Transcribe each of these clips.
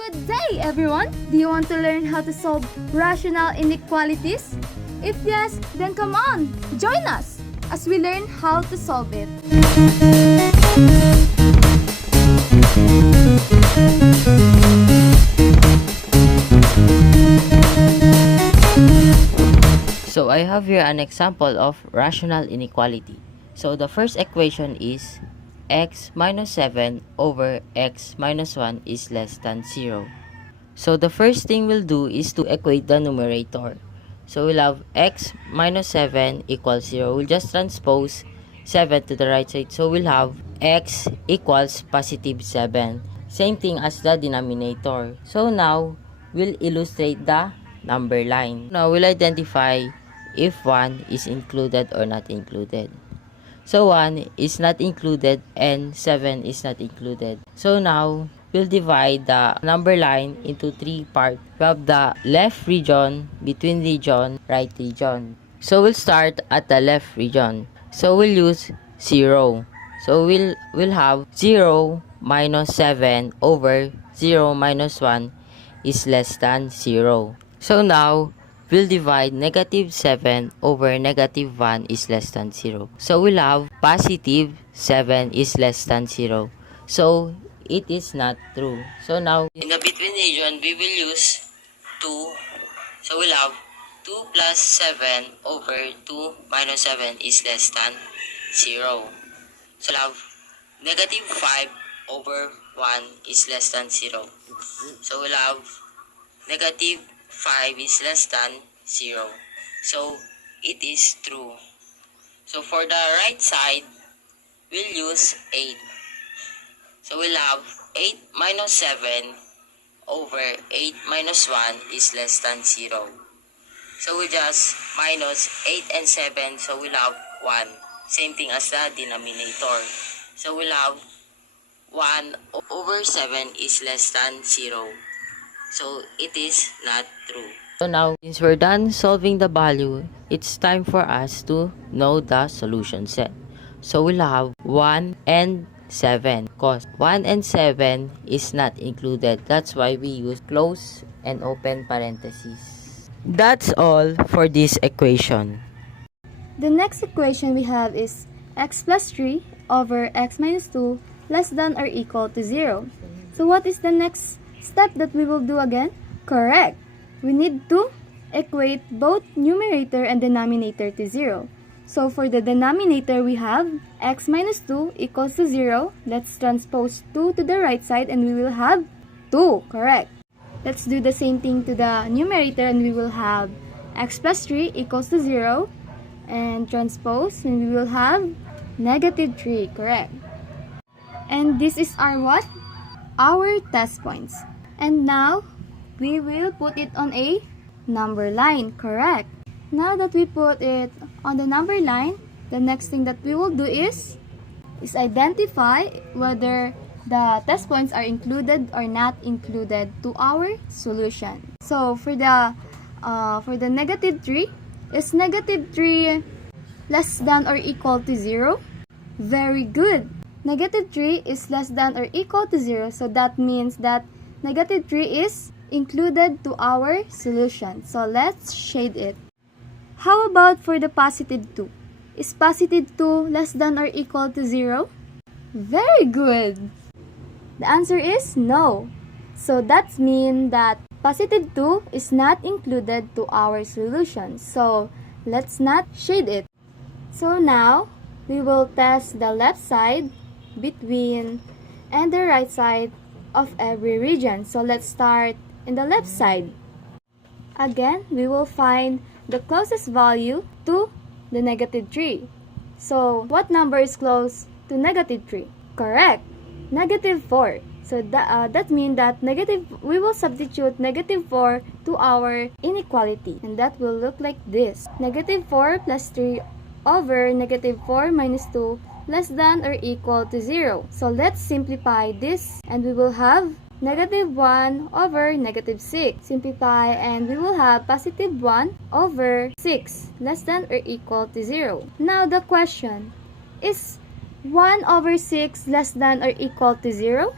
Good day, everyone! Do you want to learn how to solve rational inequalities? If yes, then come on, join us as we learn how to solve it. So I have here an example of rational inequality. So the first equation is x minus 7 over x minus 1 is less than 0. So the first thing we'll do is to equate the numerator. So we'll have x minus 7 equals 0. We'll just transpose 7 to the right side. So we'll have x equals positive 7. Same thing as the denominator. So now we'll illustrate the number line. Now we'll identify if 1 is included or not included. So 1 is not included and 7 is not included. So now we'll divide the number line into 3 parts. We have the left region, between region, right region. So we'll start at the left region. So we'll use 0. So we'll have 0 minus 7 over 0 minus 1 is less than 0. So now we'll divide negative 7 over negative 1 is less than 0. So we'll have positive 7 is less than 0. So it is not true. So now in the between region, we will use 2. So we'll have 2 plus 7 over 2 minus 7 is less than 0. So we'll have negative 5 over 1 is less than 0. So we'll have negative 5 is less than 0. So it is true. So for the right side, we'll use 8. So we'll have 8 minus 7 over 8 minus 1 is less than 0. So we just minus 8 and 7, so we'll have 1. Same thing as the denominator. So we'll have 1 over 7 is less than 0. So it is not true. So now, since we're done solving the value, it's time for us to know the solution set. So we'll have 1 and 7. Because 1 and 7 is not included. That's why we use close and open parentheses. That's all for this equation. The next equation we have is x plus 3 over x minus 2 less than or equal to 0. So what is the next step that we will do again? Correct. We need to equate both numerator and denominator to 0. So for the denominator, we have x minus 2 equals to 0. Let's transpose 2 to the right side and we will have 2. Correct. Let's do the same thing to the numerator and we will have x plus 3 equals to 0. And transpose and we will have negative 3. Correct. And this is our what? Our test points. And now, we will put it on a number line. Correct. Now that we put it on the number line, the next thing that we will do is identify whether the test points are included or not included to our solution. So for the negative 3, is negative 3 less than or equal to 0? Very good. Negative 3 is less than or equal to 0, so that means that negative 3 is included to our solution. So let's shade it. How about for the positive 2? Is positive 2 less than or equal to 0? Very good. The answer is no. So that means that positive 2 is not included to our solution. So let's not shade it. So now we will test the left side, between, and the right side of every region. So let's start in the left side. Again, we will find the closest value to the negative 3. So what number is close to negative 3? Correct. Negative 4. So that means that we will substitute negative 4 to our inequality. And that will look like this. Negative 4 plus 3 over negative 4 minus 2 less than or equal to 0. So let's simplify this and we will have negative 1 over negative 6. Simplify and we will have positive 1 over 6 less than or equal to 0. Now the question, is 1 over 6 less than or equal to 0?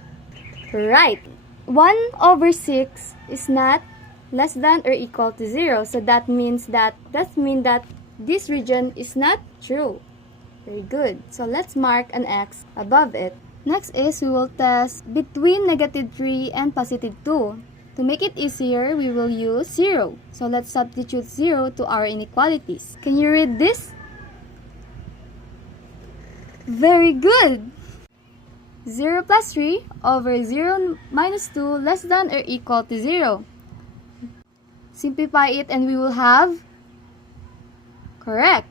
Right. 1 over 6 is not less than or equal to 0. So that means that this region is not true. Very good. So let's mark an X above it. Next is we will test between -3 and +2. To make it easier, we will use 0. So let's substitute 0 to our inequalities. Can you read this? Very good! 0 plus 3 over 0 minus 2 less than or equal to 0. Simplify it and we will have, correct,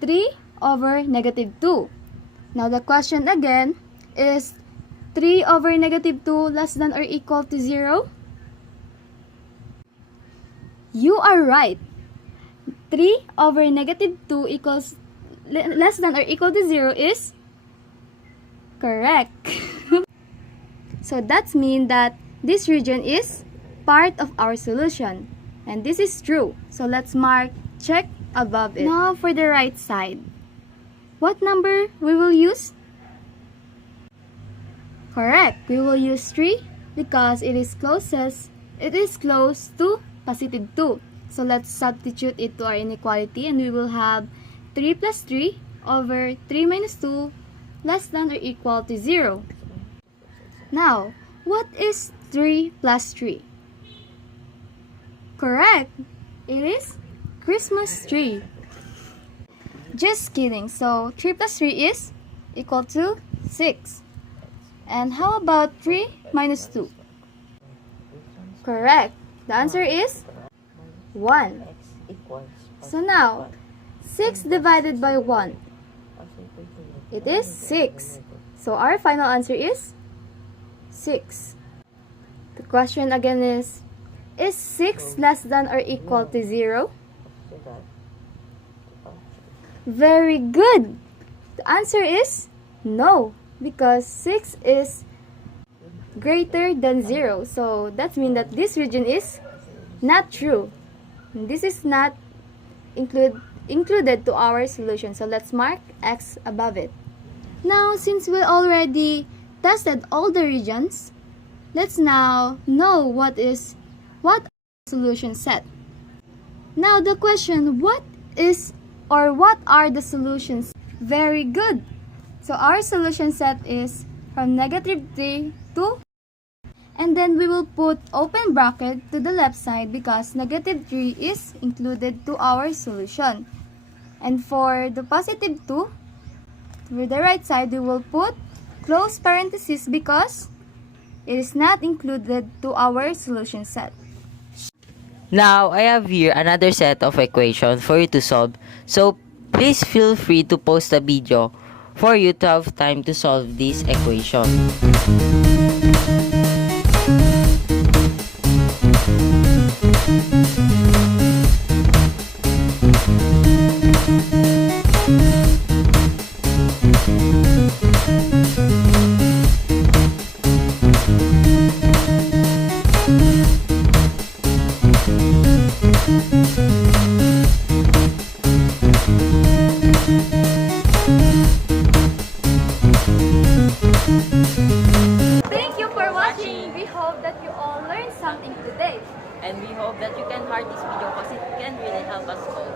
3 over -2. Now the question again is 3 over -2 less than or equal to 0? You are right. 3 over -2 equals less than or equal to 0 is correct. So that means that this region is part of our solution. And this is true. So let's mark check above it. Now for the right side. What number we will use? Correct. We will use 3 because it is close to +2. So let's substitute it to our inequality and we will have 3 plus 3 over 3 minus 2 less than or equal to 0. Now, what is 3 plus 3? Correct. It is Christmas tree. Just kidding. So 3 plus 3 is equal to 6. And how about 3 minus 2? Correct. The answer is 1. So now, 6 divided by 1. It is 6. So our final answer is 6. The question again is 6 less than or equal to 0? Very good. The answer is no, because 6 is greater than 0. So that means that this region is not true. This is not included to our solution. So let's mark X above it. Now, since we already tested all the regions, let's now know what our solution set. Now the question, what are the solutions? Very good. So our solution set is from -3 to, and then we will put open bracket to the left side because -3 is included to our solution. And for the +2, to the right side, we will put close parenthesis because it is not included to our solution set. Now, I have here another set of equations for you to solve. So, please feel free to pause the video for you to have time to solve this equation. Thank you for watching. We hope that you all learned something today. And we hope that you can heart this video because it can really help us all.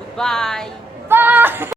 Goodbye! Bye!